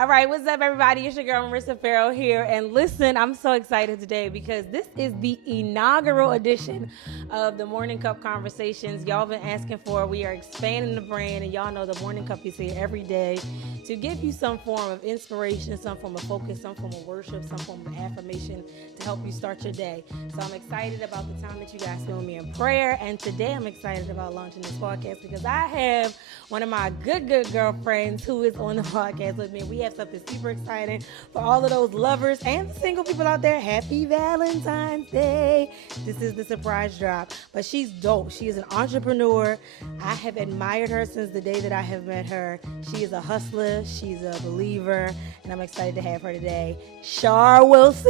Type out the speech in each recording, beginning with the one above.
All right, what's up, everybody? It's your girl, Marissa Farrow here. And listen, I'm so excited today because this is the inaugural edition of the Morning Cup Conversations. Y'all been asking for it. We are expanding the brand, and y'all know the Morning Cup is here every day to give you some form of inspiration, some form of focus, some form of worship, some form of affirmation to help you start your day. So I'm excited about the time that you guys spend with me in prayer. And today I'm excited about launching this podcast because I have one of my good girlfriends who is on the podcast with me. We have something super exciting for all of those lovers and the single people out there. Happy Valentine's Day. This is the surprise drop. But she's dope. She is an entrepreneur. I have admired her since the day that I have met her. She is a hustler. She's a believer. And I'm excited to have her today. CHAR WILSON.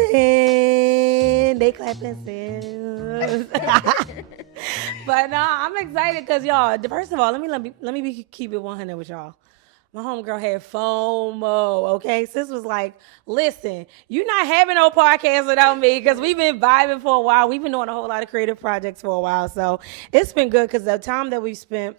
They clapping sis. But no, I'm excited because y'all, first of all, let me keep it 100 with y'all. My homegirl had FOMO, okay? Sis was like, listen, you're not having no podcast without me because we've been vibing for a while. We've been doing a whole lot of creative projects for a while. So it's been good because the time that we've spent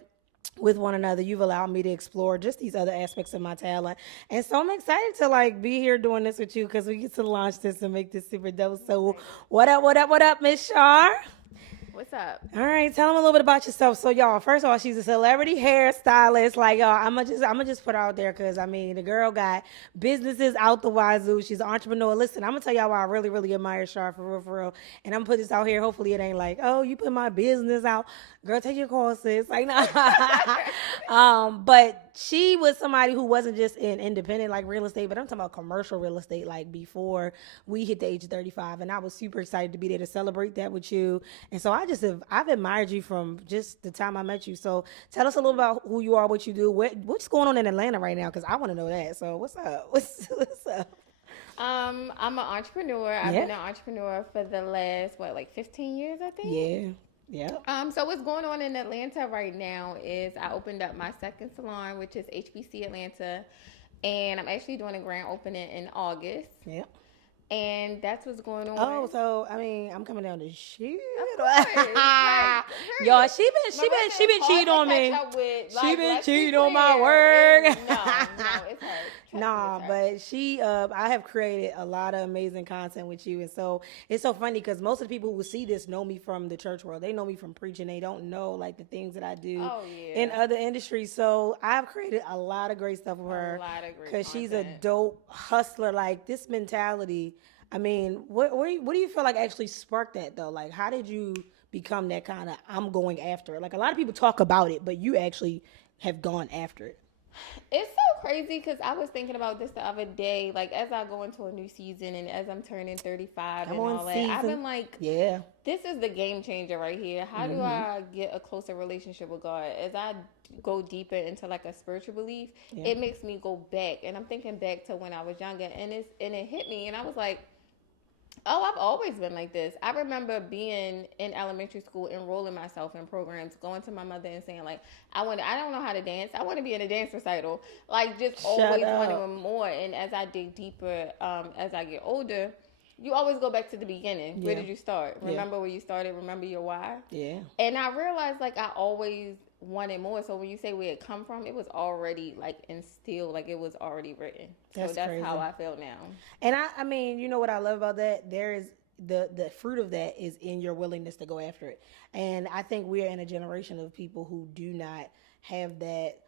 with one another, you've allowed me to explore just these other aspects of my talent. And so I'm excited to be here doing this with you because we get to launch this and make this super dope. So what up, Miss Char? What's up? All right, tell them a little bit about yourself. So, y'all, first of all, she's a celebrity hairstylist. Like, y'all, I'm gonna just put it out there because, the girl got businesses out the wazoo. She's an entrepreneur. Listen, I'm going to tell y'all why I really, really admire Char for real. And I'm going to put this out here. Hopefully, it ain't like, oh, you put my business out. Girl, take your call, sis. Like, nah. But she was somebody who wasn't just in independent, like, real estate, but I'm talking about commercial real estate, like, before we hit the age of 35. And I was super excited to be there to celebrate that with you. And so I've admired you from just the time I met you. So tell us a little about who you are, what you do, what's going on in Atlanta right now, because I want to know that. So what's up? What's up? I'm an entrepreneur. I've been an entrepreneur for the last 15 years, I think. Yeah. So what's going on in Atlanta right now is I opened up my second salon, which is HBC Atlanta, and I'm actually doing a grand opening in August. Yeah. And that's what's going on. Oh, so I'm coming down to shoot. Like, y'all, she been cheating on me. She been cheating on my work. No, it's her. Nah, but I have created a lot of amazing content with you. And so it's so funny because most of the people who see this know me from the church world. They know me from preaching. They don't know the things that I do in other industries. So I've created a lot of great stuff with her. Because she's a dope hustler. Like this mentality. What do you feel like actually sparked that though? Like how did you become that kind of I'm going after it? Like a lot of people talk about it, but you actually have gone after it. It's so crazy because I was thinking about this the other day, like as I go into a new season and as I'm turning 35 and all that, I've been like, this is the game changer right here. How do I get a closer relationship with God? As I go deeper into a spiritual belief, it makes me go back. And I'm thinking back to when I was younger and it hit me and I was like, oh, I've always been like this. I remember being in elementary school, enrolling myself in programs, going to my mother and saying, I don't know how to dance. I want to be in a dance recital. Just always wanting more. And as I dig deeper, as I get older, you always go back to the beginning. Yeah. Where did you start? Remember where you started? Remember your why? Yeah. And I realized, I always wanted more. So when you say where it come from, it was already instilled, it was already written. That's crazy. How I feel now. And I mean, you know what I love about that? There is the fruit of that is in your willingness to go after it. And I think we're in a generation of people who do not have that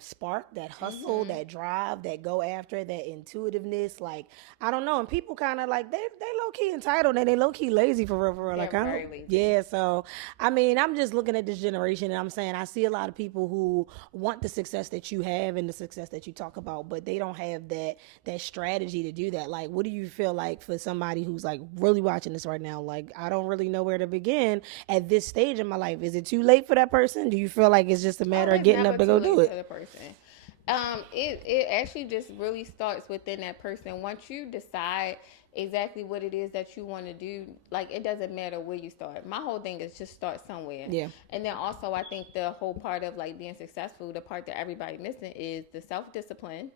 spark, that hustle, that drive, that go after it, that intuitiveness. I don't know. And people kind of they low-key entitled and they low-key lazy for real. Very lazy. Yeah. So, I'm just looking at this generation and I'm saying I see a lot of people who want the success that you have and the success that you talk about, but they don't have that strategy to do that. What do you feel like for somebody who's really watching this right now? I don't really know where to begin at this stage in my life. Is it too late for that person? Do you feel like it's just a matter of getting up to go do it? The person. It actually just really starts within that person. Once you decide exactly what it is that you want to do, it doesn't matter where you start. My whole thing is just start somewhere. Yeah. And then also I think the whole part of being successful, the part that everybody missing is the self-discipline.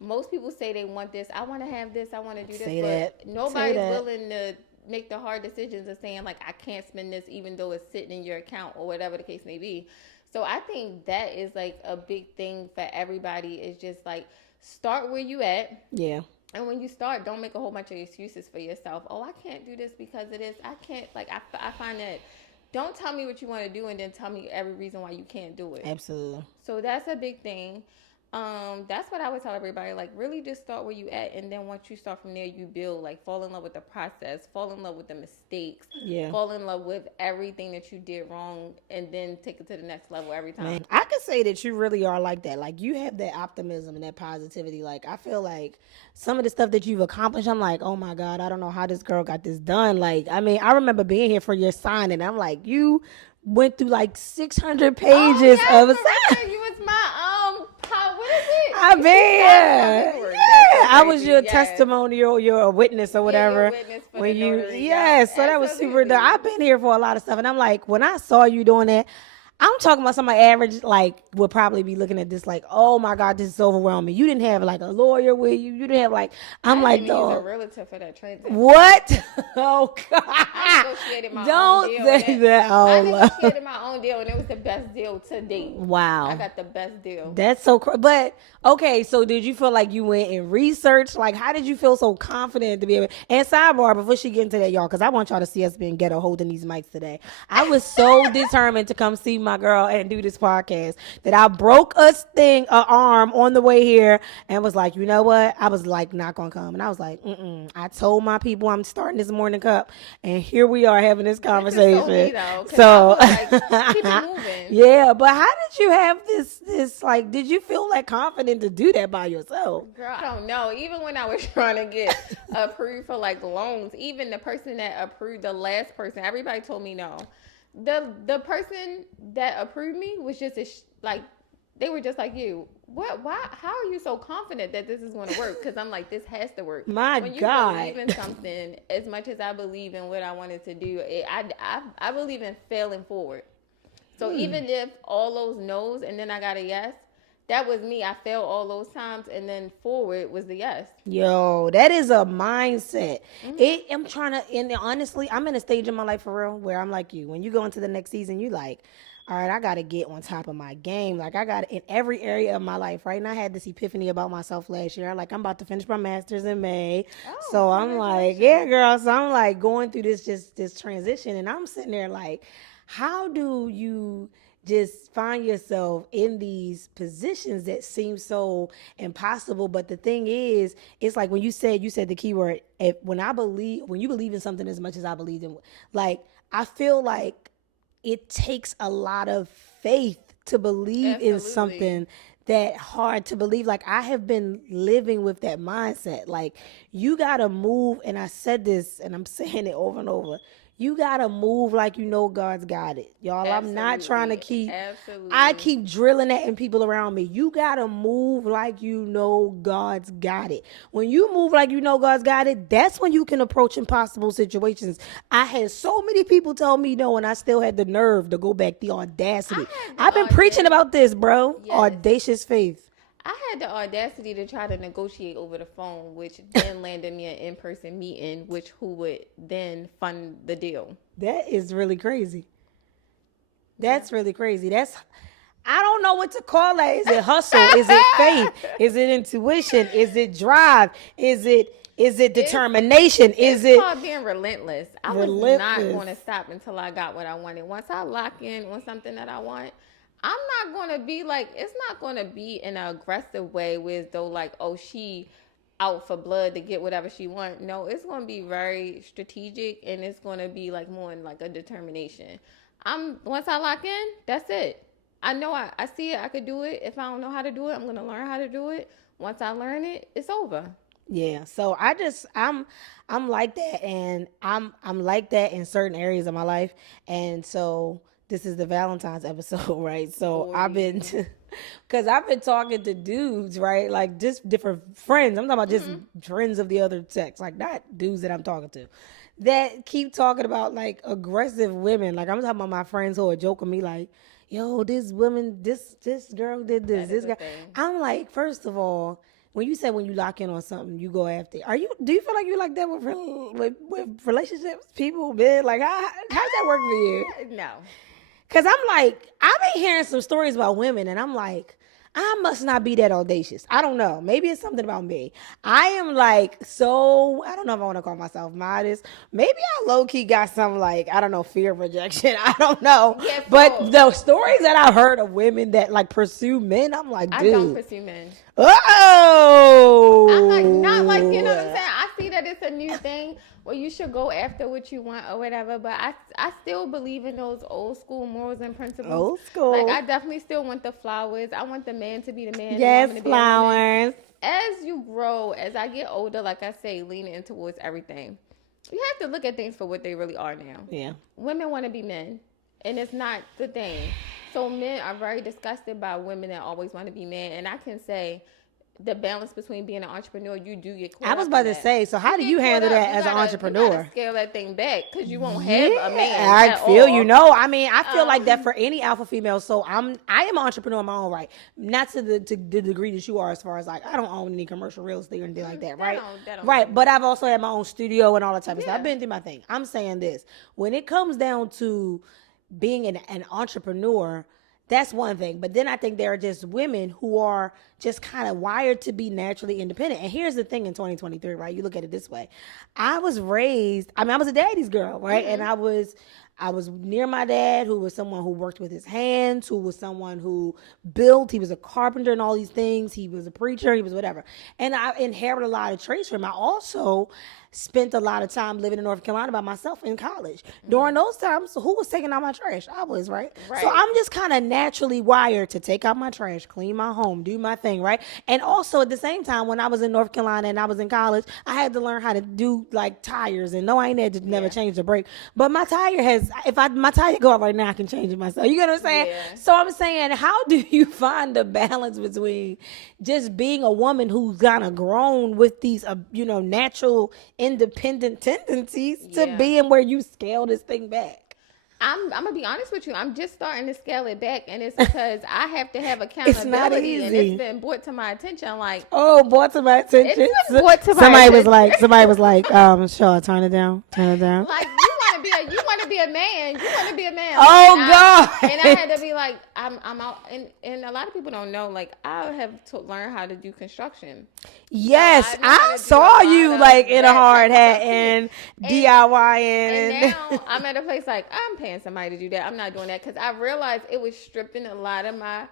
Most people say they want this. I want to have this. I want to do this. But nobody's willing to make the hard decisions of saying I can't spend this even though it's sitting in your account or whatever the case may be. So I think that is like a big thing for everybody, is just like start where you at. Yeah. And when you start, don't make a whole bunch of excuses for yourself. Oh, I can't do this because of this. I can't, like, I find that, don't tell me what you want to do and then tell me every reason why you can't do it. Absolutely. So that's a big thing. That's what I would tell everybody. Like, really just start where you at, and then once you start from there, you build. Like, fall in love with the process, fall in love with the mistakes, fall in love with everything that you did wrong, and then take it to the next level every time. Man, I could say that you really are like that. Like, you have that optimism and that positivity. Like, I feel like some of the stuff that you've accomplished, I'm like, oh my God, I don't know how this girl got this done. Like, I mean, I remember being here for your signing. I'm like, you went through like 600 pages of a sign. You was my what is it? I mean, I was your testimonial, you're a witness or whatever. When you, so that was super dope. I've been here for a lot of stuff, and I'm like, when I saw you doing that, I'm talking about somebody average, like, would probably be looking at this like, oh my God, this is overwhelming. You didn't have like a lawyer with you. You didn't have like, I didn't use a realtor for that transaction. What? Oh God. I negotiated my own deal. Don't say that. I negotiated my own deal, and it was the best deal to date. Wow. I got the best deal. That's so but okay, so did you feel like you went and researched? Like, how did you feel so confident to be able, and sidebar, before she get into that, y'all, because I want y'all to see us being ghetto holding these mics today. I was so determined to come see my girl and do this podcast that I broke a arm on the way here and was like, you know what? I was like, not gonna come. And I was like, I told my people I'm starting this morning cup, and here we are having this conversation. So keep it moving. Yeah, but how did you have this like, did you feel like confident to do that by yourself? Girl, I don't know. Even when I was trying to get approved for like loans, even the person that approved, the last person, everybody told me no. The person that approved me was just like, they were just like, you, what, why, how are you so confident that this is going to work? Because I'm like, this has to work. When you believe in something as much as I believe in what I wanted to do, I believe in failing forward. So even if all those no's and then I got a yes, that was me. I failed all those times, and then forward was the yes. Yo, that is a mindset. I'm trying to, and honestly, I'm in a stage in my life for real where I'm like you. When you go into the next season, you like, all right, I got to get on top of my game. Like, I got in every area of my life, right? And I had this epiphany about myself last year. Like, I'm about to finish my master's in May. So I'm like, yeah, girl. So I'm like going through this transition, and I'm sitting there like, how do you just find yourself in these positions that seem so impossible? But the thing is, it's like when you said the key word, when you believe in something as much as I believe in, like, I feel like it takes a lot of faith to believe in something that hard to believe. Like, I have been living with that mindset. Like, you got to move. And I said this, and I'm saying it over and over. You got to move like you know God's got it. Y'all, I'm not trying to I keep drilling that in people around me. You got to move like you know God's got it. When you move like you know God's got it, that's when you can approach impossible situations. I had so many people tell me no, and I still had the nerve to go back, the audacity. I've been preaching about this, bro. Yes. Audacious faith. I had the audacity to try to negotiate over the phone, which then landed me an in-person meeting, who would then fund the deal. That is really crazy. That's really crazy. I don't know what to call that. Is it hustle? Is it faith? Is it intuition? Is it drive? Is it determination? It's called being relentless. I was not going to stop until I got what I wanted. Once I lock in on something that I want, I'm not going to be like, it's not going to be in an aggressive way with though like, oh, she out for blood to get whatever she wants. No, it's going to be very strategic, and it's going to be like more in like a determination. Once I lock in, that's it. I know I see it. I could do it. If I don't know how to do it, I'm going to learn how to do it. Once I learn it, it's over. Yeah. So I'm like that, and I'm like that in certain areas of my life. And so this is the Valentines episode, right? So I've been talking to dudes, right? Like just different friends. I'm talking about just friends of the other sex, like not dudes that I'm talking to, that keep talking about like aggressive women. Like I'm talking about my friends who are joking me like, yo, this woman, this girl did this, this guy. I'm like, first of all, when you lock in on something, you go after it. Do you feel like you like that with relationships, people, man? Like, how's that work for you? No. Because I'm like, I've been hearing some stories about women, and I'm like, I must not be that audacious. I don't know. Maybe it's something about me. I am like, so, I don't know if I want to call myself modest. Maybe I low-key got some, like, I don't know, fear of rejection. I don't know. Yes, but the stories that I've heard of women that, like, pursue men, I'm like, dude. I don't pursue men. Oh! I'm like, not like, you know what I'm saying? I see that it's a new thing. Well, you should go after what you want or whatever, but I still believe in those old school morals and principles. Old school. Like, I definitely still want the flowers. I want the man to be the man. Yes, the woman to flowers. Be as you grow, as I get older, like I say, leaning in towards everything. You have to look at things for what they really are now. Yeah. Women want to be men, and it's not the thing. So men are very disgusted by women that always want to be men, and I can say, the balance between being an entrepreneur, you do get caught up. I was about to say, so how do you handle that as an entrepreneur? You gotta scale that thing back because you won't have a man. I feel you know. I mean, I feel like that for any alpha female. So I am an entrepreneur in my own right, not to the degree that you are, as far as like I don't own any commercial real estate or anything like that, right? Right, but I've also had my own studio and all that type of stuff. I've been through my thing. I'm saying this: when it comes down to being an entrepreneur, that's one thing. But then I think there are just women who are just kind of wired to be naturally independent. And here's the thing in 2023, right? You look at it this way. I was a daddy's girl, right? Mm-hmm. And I was near my dad, who was someone who worked with his hands, who was someone who built. He was a carpenter and all these things. He was a preacher. He was whatever. And I inherited a lot of traits from him. I also spent a lot of time living in North Carolina by myself in college. Mm-hmm. During those times, who was taking out my trash? I was, right? So I'm just kind of naturally wired to take out my trash, clean my home, do my thing, right? And also at the same time, when I was in North Carolina and I was in college, I had to learn how to do like tires. And no, I ain't had to never change the brake. But my tire my tire go out right now, I can change it myself. You get what I'm saying? Yeah. So I'm saying, how do you find the balance between just being a woman who's kind of grown with these, natural independent tendencies to being where you scale this thing back? I'm gonna be honest with you. I'm just starting to scale it back, and it's because I have to have accountability. It's not easy. And it's been brought to my attention. Like, brought to my attention. It's been brought to somebody was like, Shaw, turn it down. Like, you want to be a man. You want to be a man. Oh, God. And I had to be like, I'm out. And a lot of people don't know, like, I have to learn how to do construction. Yes, so I saw you like in a hard hat and DIY and now I'm at a place like, I'm paying somebody to do that. I'm not doing that because I realized it was stripping a lot of my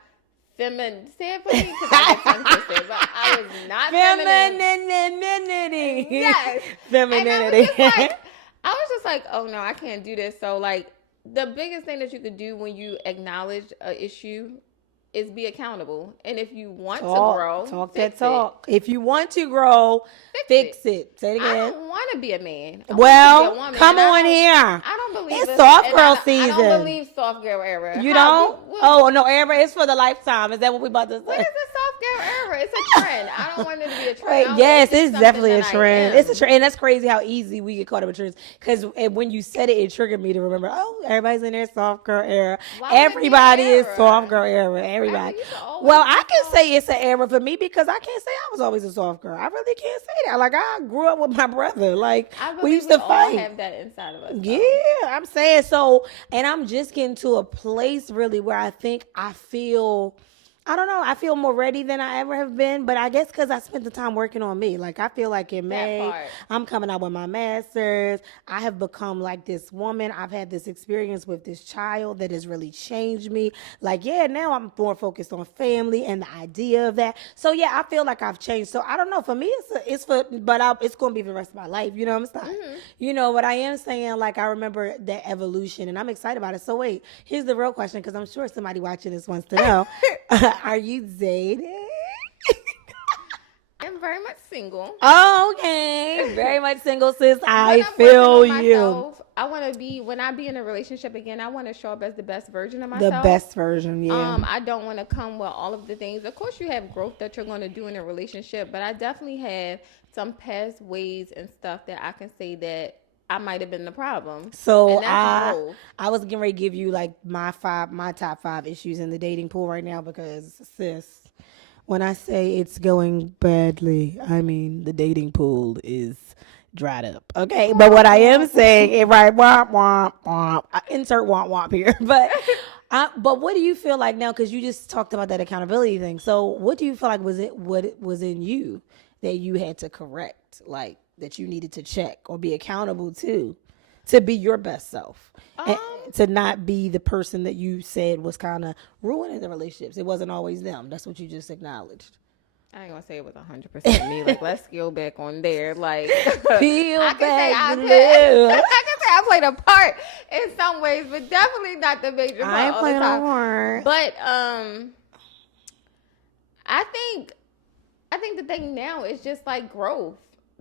feminine. Say it for me because I get tongue twisted, but I was not femininity. Yes, femininity. I was just like, oh no, I can't do this. So like, the biggest thing that you could do when you acknowledge an issue is be accountable. And if you want to grow, talk that talk. If you want to grow, fix it. Say it again. I don't want to be a man. Well, come on here. I don't believe it's soft girl season. I don't believe soft girl era. You don't? Oh no, era is for the lifetime. Is that what we about to say? What is the soft girl era? It's a trend. I don't want it to be a trend. Yes, it's definitely a trend. It's a trend, and that's crazy how easy we get caught up in trends. Because when you said it, it triggered me to remember. Oh, everybody's in their soft girl era. Everybody is soft girl era. Everybody. Well, I can say it's an era for me because I can't say I was always a soft girl. I really can't say that. Like, I grew up with my brother. Like, we used to fight. All have that inside of us. Yeah, I'm saying so. And I'm just getting to a place really where I think I feel more ready than I ever have been, but I guess because I spent the time working on me. Like, I feel like in May, I'm coming out with my master's. I have become like this woman. I've had this experience with this child that has really changed me. Like, now I'm more focused on family and the idea of that. So, I feel like I've changed. So, I don't know. For me, it's going to be for the rest of my life. You know what I'm saying? Mm-hmm. But I am saying, like, I remember that evolution, and I'm excited about it. So, wait, here's the real question, because I'm sure somebody watching this wants to know. Are you dating? I'm very much single. Oh, okay. Very much single, sis. I feel you. I want to be, when I be in a relationship again, I want to show up as the best version of myself. The best version, yeah. I don't want to come with all of the things. Of course, you have growth that you're going to do in a relationship, but I definitely have some past ways and stuff that I can say that I might have been the problem. So I was getting ready to give you like my top 5 issues in the dating pool right now because, sis, when I say it's going badly, I mean the dating pool is dried up. Okay, but what I am saying, right? Womp womp womp. I insert womp womp here, but But what do you feel like now? Because you just talked about that accountability thing. So what do you feel like was in you that you had to correct, like that you needed to check or be accountable to be your best self, and to not be the person that you said was kind of ruining the relationships? It wasn't always them. That's what you just acknowledged. I ain't gonna say it was 100% me. Like, let's go back on there. Like, I can say I played a part in some ways, but definitely not the major part. I ain't playing no part. But I think the thing now is just like growth,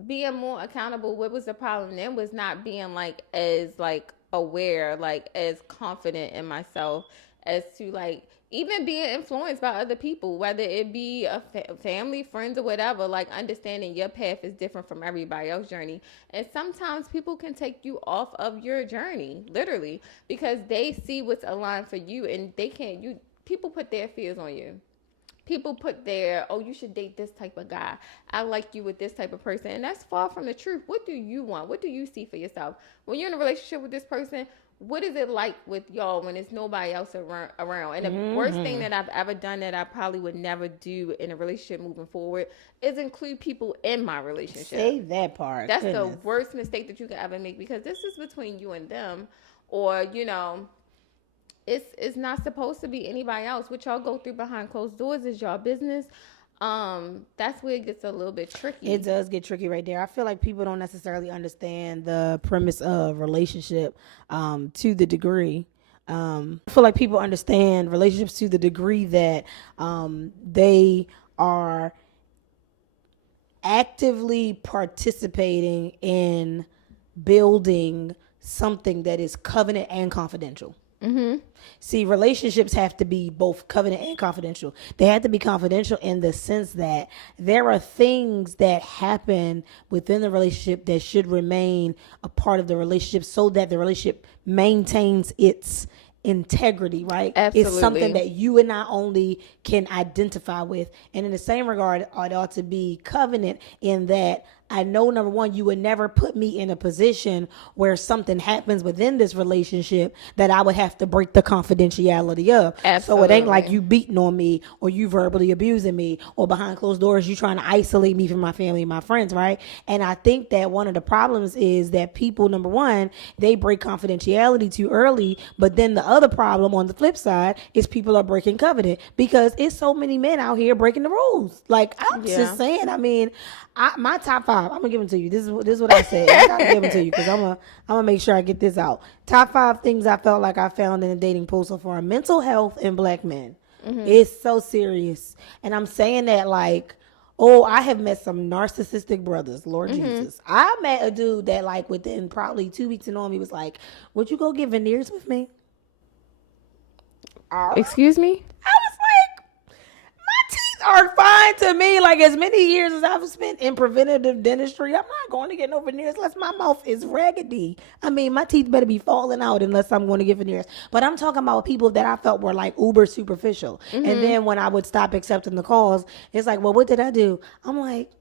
being more accountable. What was the problem then was not being like as like aware, like as confident in myself as to like even being influenced by other people, whether it be a family, friends, or whatever. Like understanding your path is different from everybody else's journey, and sometimes people can take you off of your journey, literally, because they see what's aligned for you, and they can't. People put their fears on you. People put their, oh, you should date this type of guy. I like you with this type of person, and that's far from the truth. What do you want? What do you see for yourself? When you're in a relationship with this person, what is it like with y'all when there's nobody else around? And the worst thing that I've ever done that I probably would never do in a relationship moving forward is include people in my relationship. Save that part. That's the worst mistake that you could ever make, because this is between you and them, or, you know, it's not supposed to be anybody else. What y'all go through behind closed doors is y'all business. That's where it gets a little bit tricky. It does get tricky right there. I feel like people don't necessarily understand the premise of relationship to the degree. I feel like people understand relationships to the degree that they are actively participating in building something that is covenant and confidential. Mm-hmm. See, relationships have to be both covenant and confidential. They have to be confidential in the sense that there are things that happen within the relationship that should remain a part of the relationship so that the relationship maintains its integrity, right? Absolutely. It's something that you and I only can identify with. And in the same regard, it ought to be covenant in that I know, number one, you would never put me in a position where something happens within this relationship that I would have to break the confidentiality of. Absolutely. So it ain't like you beating on me or you verbally abusing me or behind closed doors you trying to isolate me from my family and my friends, right? And I think that one of the problems is that people, number one, they break confidentiality too early. But then the other problem on the flip side is people are breaking covenant because it's so many men out here breaking the rules. Like, I'm just saying, I mean, my top 5, I'm gonna give them to you. This is what I said. I gotta give them to you because I'm gonna make sure I get this out. Top 5 things I felt like I found in a dating pool so far: mental health in Black men. Mm-hmm. It's so serious, and I'm saying that like, oh, I have met some narcissistic brothers. Lord Jesus, I met a dude that like within probably 2 weeks of knowing me was like, "Would you go get veneers with me?" Excuse me? I was like, my teeth are fine to me. Like, as many years as I've spent in preventative dentistry, I'm not going to get no veneers unless my mouth is raggedy. I mean, my teeth better be falling out unless I'm going to get veneers. But I'm talking about people that I felt were like uber superficial. Mm-hmm. And then when I would stop accepting the calls, it's like, well, what did I do? I'm like,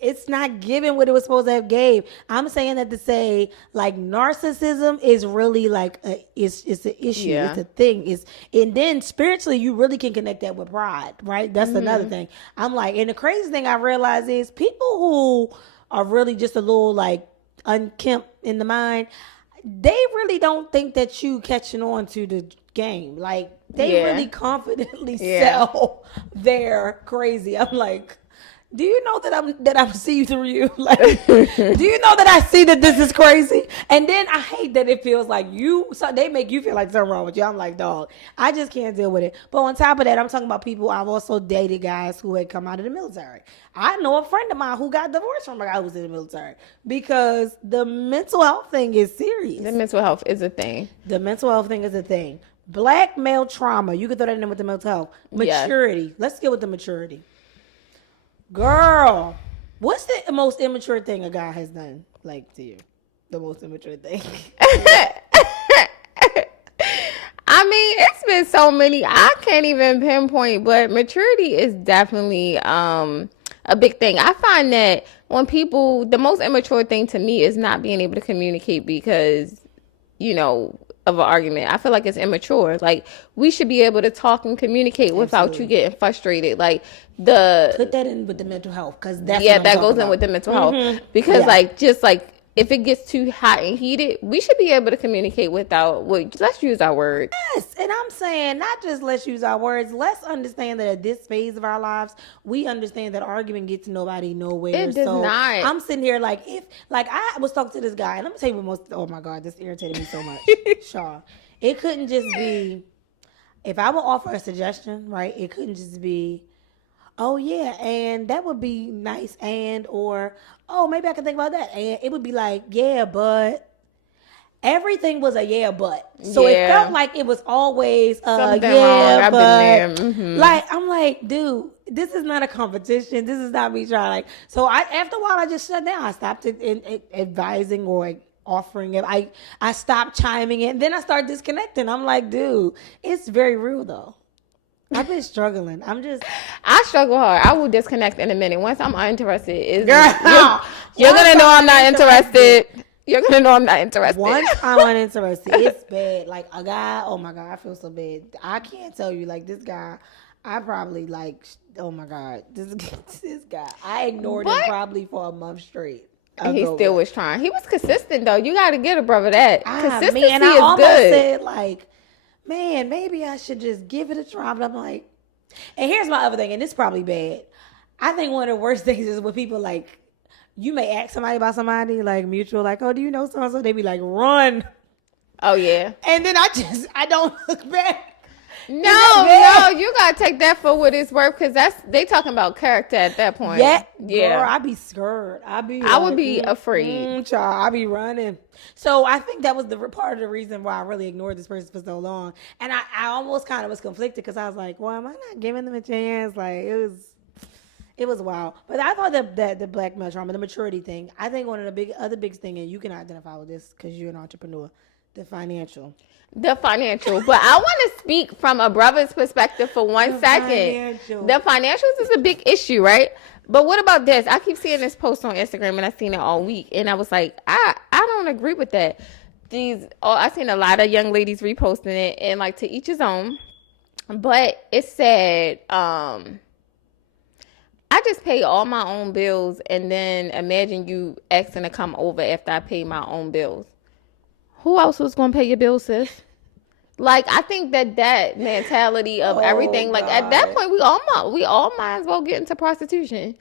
it's not giving what it was supposed to have gave. I'm saying that to say like narcissism is really like it's an issue. Yeah. It's a thing. And then spiritually you really can connect that with pride, right? That's another thing. I'm like, and the crazy thing I realize is people who are really just a little like unkempt in the mind, they really don't think that you catching on to the game. Like they really confidently sell their crazy. I'm like, do you know that I'm see through you? Like, do you know that I see that this is crazy? And then I hate that it feels like so they make you feel like something wrong with you. I'm like, dog, I just can't deal with it. But on top of that, I'm talking about people. I've also dated guys who had come out of the military. I know a friend of mine who got divorced from a guy who was in the military because the mental health thing is serious. The mental health is a thing. The mental health thing is a thing. Black male trauma. You can throw that in with the mental health. Maturity. Yeah. Let's get with the maturity. Girl, what's the most immature thing a guy has done, like, to you? The most immature thing. I mean, it's been so many. I can't even pinpoint, but maturity is definitely a big thing. I find that when people, the most immature thing to me is not being able to communicate because, you know, of an argument. I feel like it's immature. Like, we should be able to talk and communicate without you getting frustrated. Like, put that in with the mental health, because that's what I'm that goes in about. with the mental health. Because like, just like, if it gets too hot and heated, we should be able to communicate without. Let's use our words. Yes, and I'm saying not just let's use our words. Let's understand that at this phase of our lives, we understand that arguing gets nobody nowhere. It does not. I'm sitting here like, if like I was talking to this guy, and let me tell you what oh my God, this irritated me so much. Shaw, it couldn't just be, if I would offer a suggestion, right? It couldn't just be, oh yeah, and that would be nice, and or oh, maybe I can think about that, and it would be like, yeah, but everything was a yeah, but. So it felt like it was always something yeah, wrong. I've but. been there. Like, I'm like, dude, this is not a competition. This is not me trying. Like, so after a while, I just shut down. I stopped advising or offering it. I stopped chiming in. Then I started disconnecting. I'm like, dude, it's very rude though. I've been struggling. I struggle hard. I will disconnect in a minute. Once I'm uninterested, you're gonna know I'm not interested. You're gonna know I'm not interested. Once I'm uninterested, it's bad. Like, a guy, oh my God, I feel so bad. I can't tell you, like, this guy, I probably like, oh my God, this guy. I ignored him probably for a month straight. He still was trying. He was consistent though. You got to get a brother that consistency man, I is almost good. said like, man, maybe I should just give it a try. But I'm like, and here's my other thing, and this is probably bad. I think one of the worst things is when people like, you may ask somebody about somebody like mutual, like, oh, do you know so and so? They be like, run. Oh yeah. And then I don't look back. No, you gotta take that for what it's worth, because they talking about character at that point. Yeah. Girl, I be scared. I would be afraid. I be running. So I think that was the part of the reason why I really ignored this person for so long. And I almost kind of was conflicted, because I was like, well, am I not giving them a chance? Like, it was wild. But I thought that the black male trauma, the maturity thing, I think one of the other big thing, and you can identify with this because you're an entrepreneur, the financial. But I want to speak from a brother's perspective for 1 second. The financials is a big issue, right? But what about this? I keep seeing this post on Instagram, and I've seen it all week, and I was like, I don't agree with that. I've seen a lot of young ladies reposting it, and like, to each his own. But it said, I just pay all my own bills, and then imagine you asking to come over after I pay my own bills. Who else was going to pay your bills, sis? Like, I think that mentality of everything, like, at that point, we all might as well get into prostitution,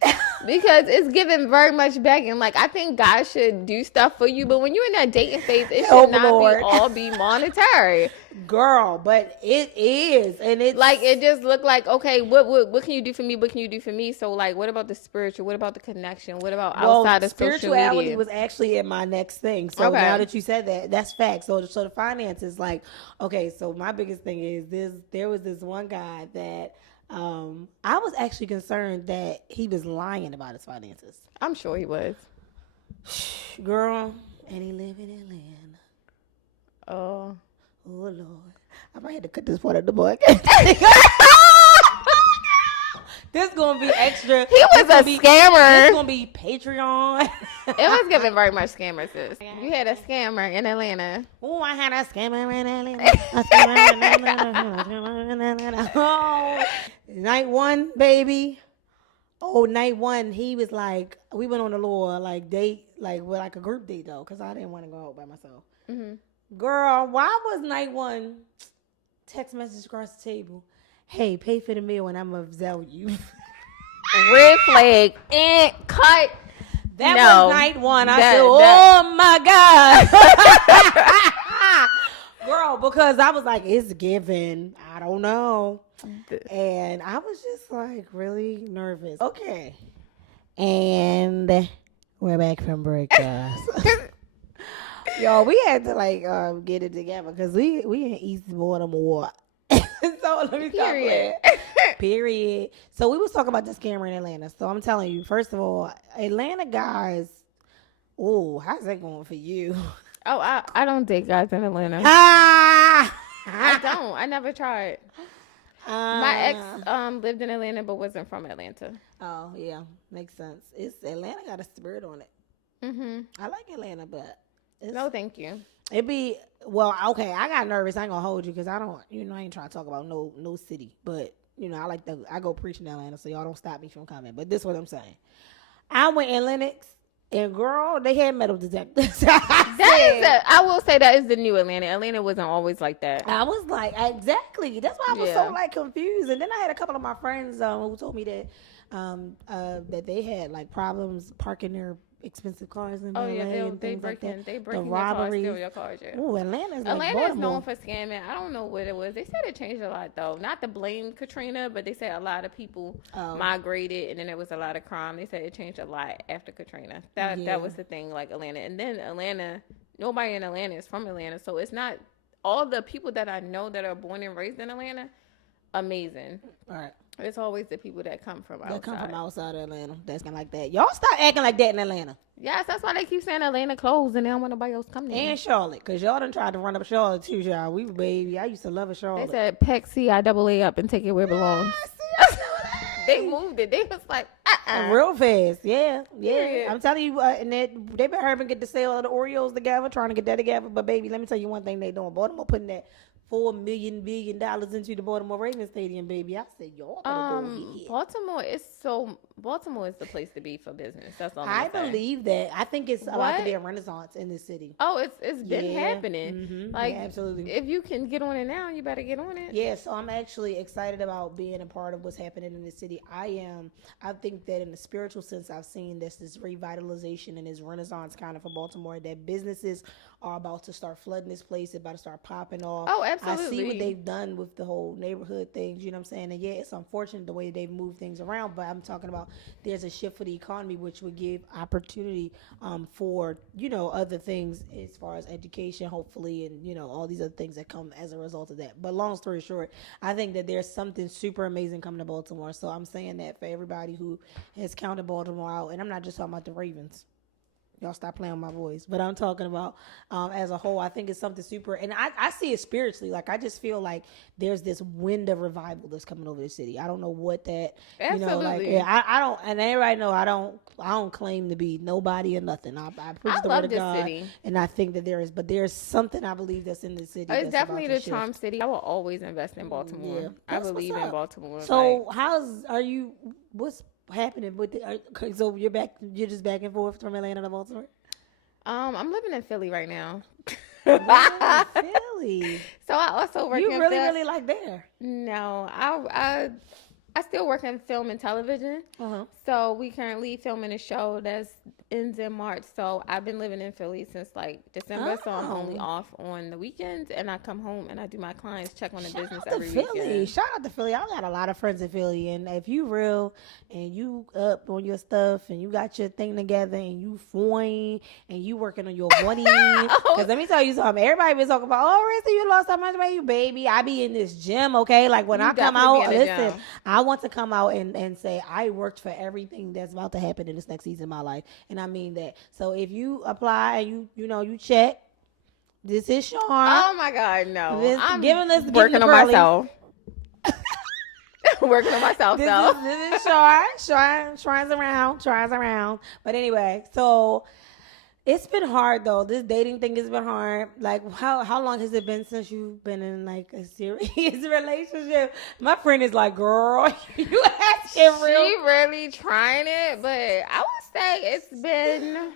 because it's giving very much begging. Like, I think guys should do stuff for you, but when you're in that dating phase, it should not be monetary. Girl, but it is, and it's like, it just looked like, okay, what can you do for me? What can you do for me? So like, what about the spiritual? What about the connection? What about outside of social media? Spirituality was actually in my next thing. So now that you said that, that's fact. So the finances, like, okay, so my biggest thing is there was this one guy that I was actually concerned that he was lying about his finances. I'm sure he was. Girl, and he lived in Atlanta. Oh Lord, I might have to cut this part of the book. This gonna be extra. He was a scammer. This gonna be Patreon. It was giving very much scammer, sis. You had a scammer in Atlanta. Oh, I had a scammer in Atlanta. Oh, night one, baby. Oh, night one, he was like, we went on a little like date, like with like a group date though, because I didn't want to go out by myself. Mm-hmm. Girl, why was night one text message across the table? Hey, pay for the meal and I'm going to Zell you. Red flag. And cut. That was night one. I said, oh my God. Girl, because I was like, it's given. I don't know. And I was just like really nervous. Okay. And we're back from break, guys. Yo, we had to like get it together because we in East Baltimore. So let me stop. Period. So we was talking about this scammer in Atlanta. So I'm telling you, first of all, Atlanta guys. Oh, how's that going for you? Oh, I don't date guys in Atlanta. I don't. I never tried. My ex lived in Atlanta but wasn't from Atlanta. Oh yeah, makes sense. Atlanta got a spirit on it. Mm-hmm. I like Atlanta, but no, thank you. It'd be, well, okay, I got nervous. I ain't gonna hold you because I don't, I ain't trying to talk about no city. But, I go preaching in Atlanta, so y'all don't stop me from coming. But this is what I'm saying. I went in Lenox, and girl, they had metal detectors. I will say that is the new Atlanta. Atlanta wasn't always like that. I was like, exactly. That's why I was so like confused. And then I had a couple of my friends who told me that that they had like problems parking their expensive cars in LA and things like that. They break in your car, steal your cars. Yeah. Ooh, Atlanta's known for scamming. I don't know what it was. They said it changed a lot though. Not to blame Katrina, but they said a lot of people migrated, and then there was a lot of crime. They said it changed a lot after Katrina. That was the thing, like Atlanta. And then Atlanta, nobody in Atlanta is from Atlanta, so it's not all the people that I know that are born and raised in Atlanta. Amazing. All right. It's always the people that come from outside. That come from outside of Atlanta. That's kind of like that. Y'all stop acting like that in Atlanta. Yes, that's why they keep saying Atlanta closed and they don't want nobody else come there. And Charlotte, because y'all done tried to run up Charlotte too, y'all. We baby. I used to love a Charlotte. They said pack CIAA up and take it where it belongs. They moved it. They was like, real fast. Yeah. I'm telling you, and they been hurting get the sale of the Oreos together, trying to get that together. But baby, let me tell you one thing they doing. Baltimore putting that $4 billion into the Baltimore Ravens Stadium, baby. I said, y'all better go ahead. Baltimore is the place to be for business. That's all I believe that. I think it's about to be a renaissance in this city. Oh, it's been happening. Mm-hmm. Like, absolutely. If you can get on it now, you better get on it. Yeah, so I'm actually excited about being a part of what's happening in the city. I think that in the spiritual sense, I've seen this revitalization and this renaissance kind of for Baltimore, that businesses are about to start flooding this place, about to start popping off. Oh, absolutely. I see what they've done with the whole neighborhood things, you know what I'm saying? And yeah, it's unfortunate the way they've moved things around, but I'm talking about there's a shift for the economy, which would give opportunity for, other things as far as education, hopefully, and, all these other things that come as a result of that. But long story short, I think that there's something super amazing coming to Baltimore. So I'm saying that for everybody who has counted Baltimore out, and I'm not just talking about the Ravens. Y'all stop playing with my voice. But I'm talking about as a whole, I think it's something super. And I see it spiritually. Like, I just feel like there's this wind of revival that's coming over the city. I don't know what that, Absolutely. I don't, and everybody know I don't claim to be nobody or nothing. I preach the word of God. City. And I think that there's something I believe that's in the city. It's definitely the charm city. I will always invest in Baltimore. Yeah, I believe in Baltimore. So what's happening with so you're just back and forth from Atlanta to Baltimore? I'm living in Philly right now. Philly. So I also work you really really like there? No, I still work in film and television. So we currently filming a show that ends in March. So I've been living in Philly since like December. So I'm only off on the weekends, and I come home and I do my clients check on the business every weekend. Shout out to Philly. I got a lot of friends in Philly, and if you real and you up on your stuff and you got your thing together and you fine and you working on your money, because let me tell you something. Everybody been talking about, Marissa, you lost so much weight, you baby. I be in this gym, okay? Like when I come out, listen, I want to come out and say I worked for everything that's about to happen in this next season of my life, and I mean that. So if you apply and you check, this is Sean. Oh my God, no! I'm working on myself. Working on myself, though. This is Sean. Tries around. But anyway, so it's been hard though. This dating thing has been hard. Like how long has it been since you've been in like a serious relationship? My friend is like, girl, you asking real. She really trying it, but I would say it's been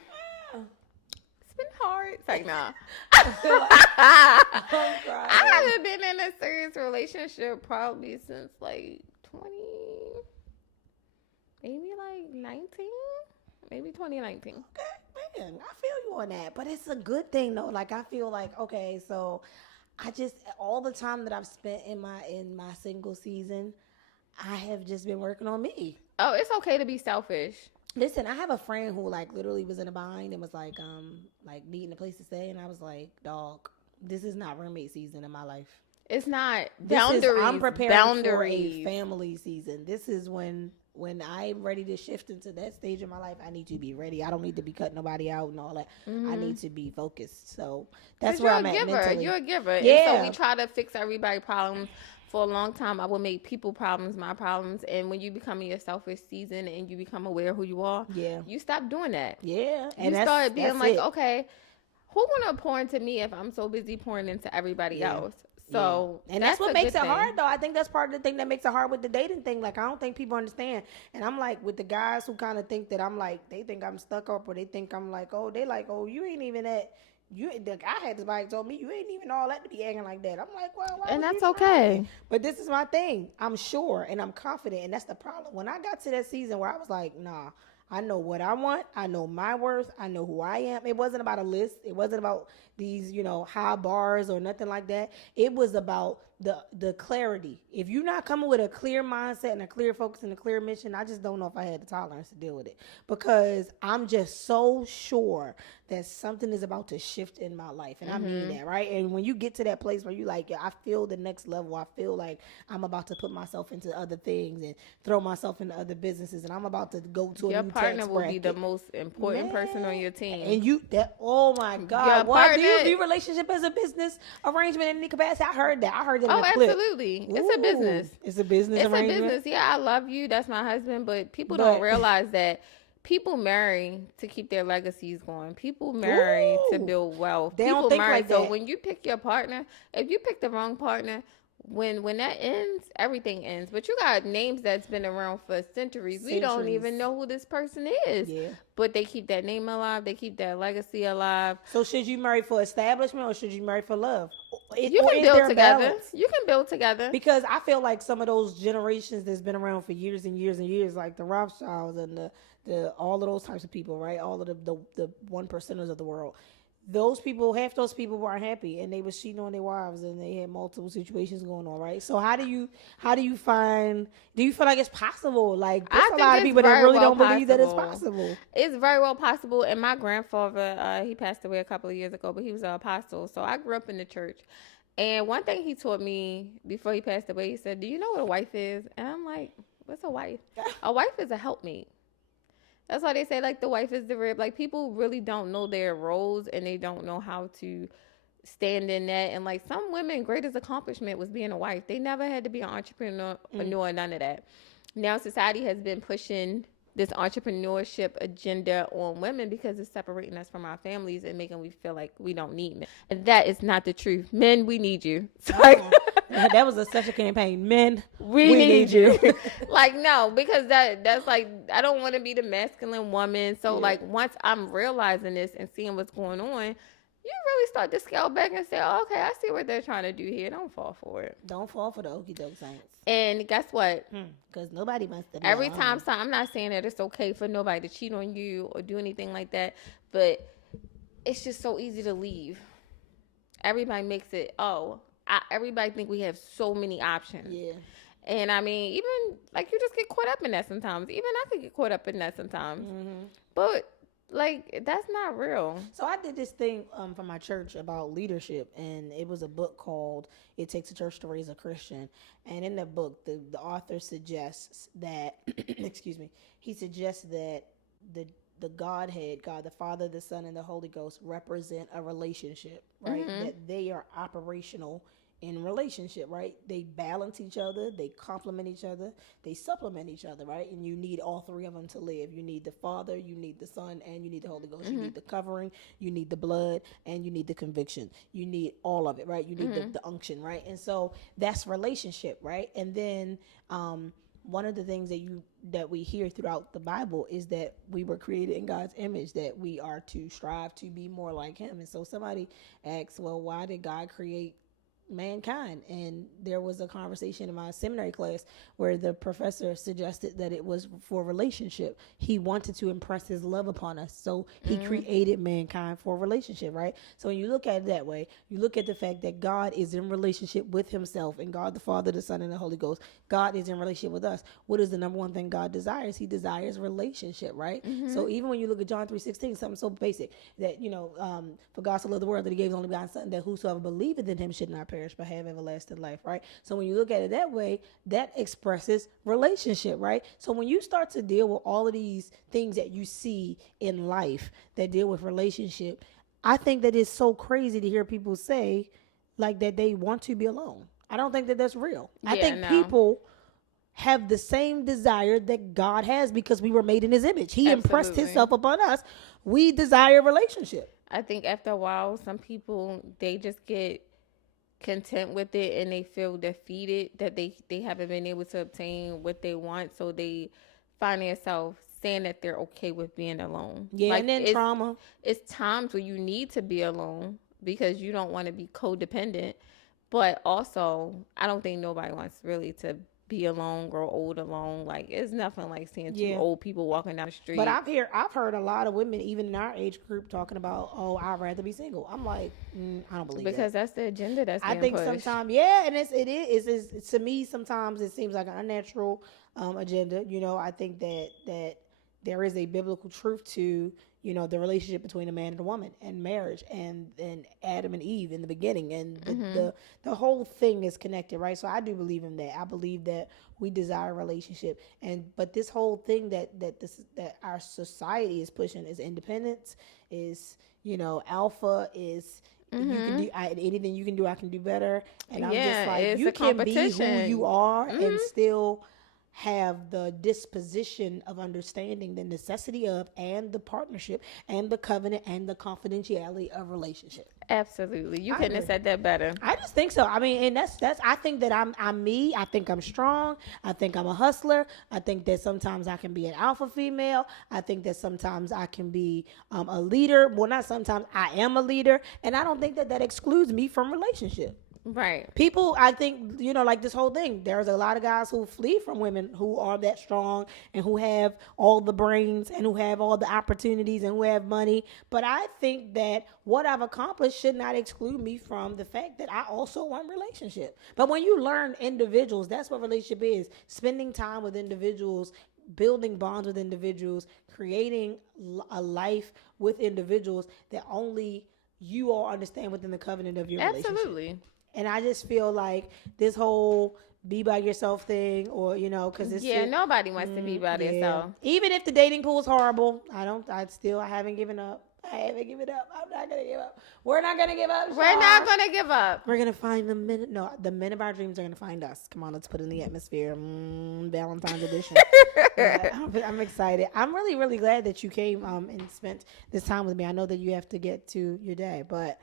hard. It's like, nah. I haven't been in a serious relationship probably since like 2019. Okay, man, I feel you on that, but it's a good thing though. Like I feel like, okay, so I just all the time that I've spent in my single season, I have just been working on me. Oh, it's okay to be selfish. Listen, I have a friend who like literally was in a bind and was like needing a place to stay, and I was like, dog, this is not roommate season in my life. It's not boundaries. I'm preparing for a family season. This is when I'm ready to shift into that stage of my life. I need to be ready. I don't need to be cutting nobody out and all that. Mm-hmm. I need to be focused. So that's where I'm at mentally. You're a giver. Yeah. And so we try to fix everybody's problems. For a long time, I would make people problems my problems. And when you become in your selfish season and you become aware of who you are, you stop doing that. Yeah. And you start being like, okay, who want to pour into me if I'm so busy pouring into everybody else? So and that's what makes it hard, though. I think that's part of the thing that makes it hard with the dating thing. Like, I don't think people understand. And I'm like, with the guys who kind of think that I'm like, they think I'm stuck up, or they think I'm like, oh, they like, oh, you ain't even that. I had somebody told me you ain't even all that to be acting like that. I'm like, well, why? And that's okay. But this is my thing. I'm sure and I'm confident, and that's the problem. When I got to that season where I was like, nah, I know what I want. I know my worth. I know who I am. It wasn't about a list. It wasn't about these, high bars or nothing like that. It was about the clarity. If you're not coming with a clear mindset and a clear focus and a clear mission, I just don't know if I had the tolerance to deal with it, because I'm just so sure that something is about to shift in my life. And I mean that, right? And when you get to that place where you like, I feel the next level, I feel like I'm about to put myself into other things and throw myself into other businesses, and I'm about to go to a new partner will be the most important person on your team. And oh my God, what do you view relationship as a business arrangement in any capacity? I heard that in a clip. Absolutely. It's a business. It's a business arrangement. It's a business. Yeah, I love you. That's my husband. But people don't realize that people marry to keep their legacies going. People marry to build wealth. People marry. Like so when you pick your partner, if you pick the wrong partner, when that ends, everything ends. But you got names that's been around for centuries. We don't even know who this person is. Yeah. But they keep that name alive. They keep that legacy alive. So should you marry for establishment, or should you marry for love? You can build together. You can build together. Because I feel like some of those generations that's been around for years and years and years, like the Rothschilds and the all of those types of people, right? All of the 1%ers of the world. Those people, half those people weren't happy, and they was cheating on their wives, and they had multiple situations going on, right? So how do you find? Do you feel like it's possible? Like, there's a lot of people that really don't believe that it's possible. It's very well possible. And my grandfather, he passed away a couple of years ago, but he was an apostle. So I grew up in the church, and one thing he taught me before he passed away, he said, "Do you know what a wife is?" And I'm like, "What's a wife?" A wife is a helpmate. That's why they say, like, the wife is the rib. Like, people really don't know their roles, and they don't know how to stand in that. And, like, some women, greatest accomplishment was being a wife. They never had to be an entrepreneur or none of that. Now society has been pushing this entrepreneurship agenda on women because it's separating us from our families and making we feel like we don't need men. And that is not the truth. Men, we need you. That was such a campaign. Men, we need you. Like, no, because that's like, I don't want to be the masculine woman. So like, once I'm realizing this and seeing what's going on, you really start to scale back and say, oh, okay, I see what they're trying to do here. Don't fall for it. Don't fall for the okie doke saints. And guess what? Because nobody must have. Every time, I'm not saying that it's okay for nobody to cheat on you or do anything like that, but it's just so easy to leave. Everybody makes it, everybody think we have so many options. Yeah. And I mean, even like, you just get caught up in that sometimes. Even I could get caught up in that sometimes. Mm-hmm. But like, that's not real. So I did this thing for my church about leadership, and it was a book called It Takes a Church to Raise a Christian. And in that book, the author suggests that, he suggests that the Godhead, God the Father, the Son, and the Holy Ghost represent a relationship, right? Mm-hmm. That they are operational in relationship, right? They balance each other, they complement each other, they supplement each other, right? And you need all three of them to live. You need the Father, you need the Son, and you need the Holy Ghost. Mm-hmm. You need the covering, you need the blood, and you need the conviction. You need all of it, right? You need the unction, right? And so that's relationship, right? And then one of the things that we hear throughout the Bible is that we were created in God's image, that we are to strive to be more like Him. And so somebody asks, well, why did God create mankind? And there was a conversation in my seminary class where the professor suggested that it was for relationship. He wanted to impress His love upon us, so He created mankind for a relationship, right? So when you look at it that way, you look at the fact that God is in relationship with Himself, and God the Father, the Son, and the Holy Ghost. God is in relationship with us. What is the number one thing God desires? He desires relationship, right? So even when you look at John 3:16, something so basic that, for God so loved the world that He gave His only begotten Son, that whosoever believeth in Him should not perish but have everlasting life, right? So when you look at it that way, that expresses relationship, right? So when you start to deal with all of these things that you see in life that deal with relationship, I think that it's so crazy to hear people say like that they want to be alone. I don't think that that's real. I think people have the same desire that God has because we were made in his image. He impressed himself upon us. We desire a relationship. I think after a while, some people, they just get content with it and they feel defeated that they haven't been able to obtain what they want. So they find themselves saying that they're okay with being alone. Yeah, like, and then trauma. It's times where you need to be alone because you don't want to be codependent. But also, I don't think nobody wants really to be alone, grow old alone. Like, it's nothing like seeing two old people walking down the street. But I've heard a lot of women, even in our age group, talking about, oh, I'd rather be single. I'm like, I don't believe because that's the agenda that's being I think pushed. sometimes, yeah, and it is to me, sometimes it seems like an unnatural agenda. You know, I think that there is a biblical truth to, you know, the relationship between a man and a woman and marriage and Adam and Eve in the beginning, and the whole thing is connected, right? So I do believe in that. I believe that we desire a relationship, but this whole thing that our society is pushing is independence, is, you know, alpha, is you can do anything you can do, I can do better, and I'm just like, you can be who you are and still have the disposition of understanding the necessity of and the partnership and the covenant and the confidentiality of relationship. Absolutely. You couldn't have said that better. I just think so. I mean, and that's I think that I'm me. I think I'm strong. I think I'm a hustler. I think that sometimes I can be an alpha female. I think that sometimes I can be a leader. Well, not sometimes, I am a leader. And I don't think that excludes me from relationship. Right. People, I think, you know, like this whole thing, there's a lot of guys who flee from women who are that strong and who have all the brains and who have all the opportunities and who have money. But I think that what I've accomplished should not exclude me from the fact that I also want relationship. But when you learn individuals, that's what relationship is. Spending time with individuals, building bonds with individuals, creating a life with individuals that only you all understand within the covenant of your relationship. Absolutely. And I just feel like this whole be by yourself thing, or, you know, because it's nobody wants to be by themselves. Even if the dating pool is horrible, I haven't given up. I'm not gonna give up. We're not gonna give up. We're not gonna give up. We're gonna find the men of our dreams are gonna find us. Come on, let's put it in the atmosphere. Valentine's edition. I'm excited. I'm really, really glad that you came and spent this time with me. I know that you have to get to your day, but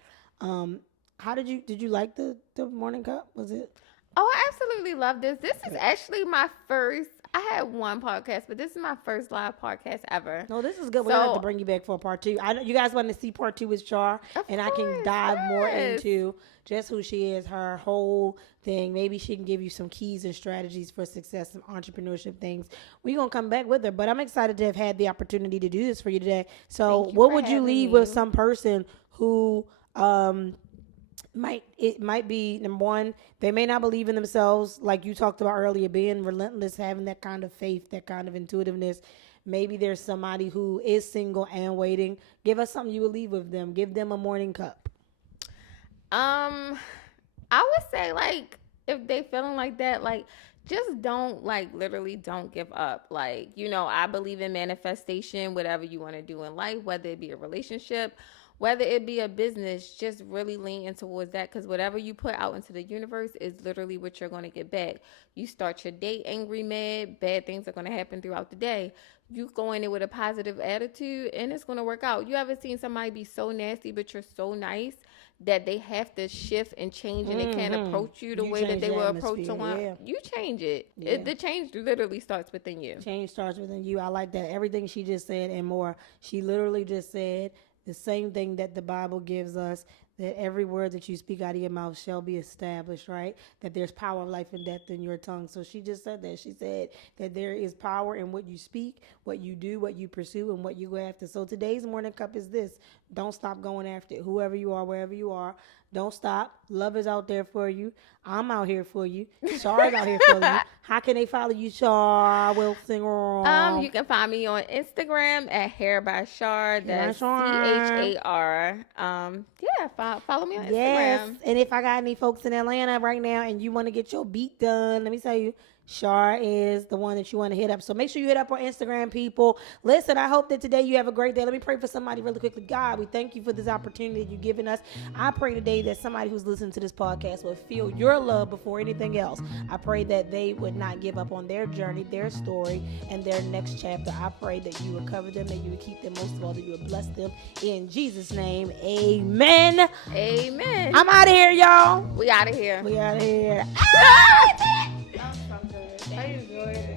how did you like the morning cup? Was it? Oh, I absolutely love this. This is actually my first. I had one podcast, but this is my first live podcast ever. No, this is good. We'll have to bring you back for a part 2. I know you guys want to see part 2 with Char, and I can dive more into just who she is, her whole thing. Maybe she can give you some keys and strategies for success, some entrepreneurship things. We're going to come back with her, but I'm excited to have had the opportunity to do this for you today. So what would you leave with some person who it might be, number one, they may not believe in themselves, like you talked about earlier, being relentless, having that kind of faith, that kind of intuitiveness. Maybe there's somebody who is single and waiting. Give us something you would leave with them. Give them a morning cup. I would say, like, if they feeling like that, like, just don't, like, literally don't give up. Like, you know, I believe in manifestation, whatever you want to do in life, whether it be a relationship, whether it be a business, just really lean in towards that, because whatever you put out into the universe is literally what you're going to get back. You start your day angry, mad, bad things are going to happen throughout the day. You go in there with a positive attitude and it's going to work out. You ever seen somebody be so nasty, but you're so nice that they have to shift and change and they can't approach you the way that they will approach someone? Yeah. You change it. Yeah. The change literally starts within you. Change starts within you. I like that. Everything she just said and more. She literally just said the same thing that the Bible gives us, that every word that you speak out of your mouth shall be established, right? That there's power of life and death in your tongue. So she just said that. She said that there is power in what you speak, what you do, what you pursue, and what you go after. So today's morning cup is this. Don't stop going after it. Whoever you are, wherever you are, don't stop. Love is out there for you. I'm out here for you. Char is out here for you. How can they follow you, Char Wilson? You can find me on Instagram at Hair by Char. That's CHAR. Follow me on Instagram. Yes. And if I got any folks in Atlanta right now and you want to get your beat done, let me tell you, CHAR is the one that you want to hit up. So make sure you hit up our Instagram, people. Listen, I hope that today you have a great day. Let me pray for somebody really quickly. God, we thank you for this opportunity that you've given us. I pray today that somebody who's listening to this podcast will feel your love before anything else. I pray that they would not give up on their journey, their story, and their next chapter. I pray that you would cover them, that you would keep them, most of all, that you would bless them. In Jesus' name, amen. Amen. I'm out of here, y'all. We out of here. We out of here. I enjoyed it.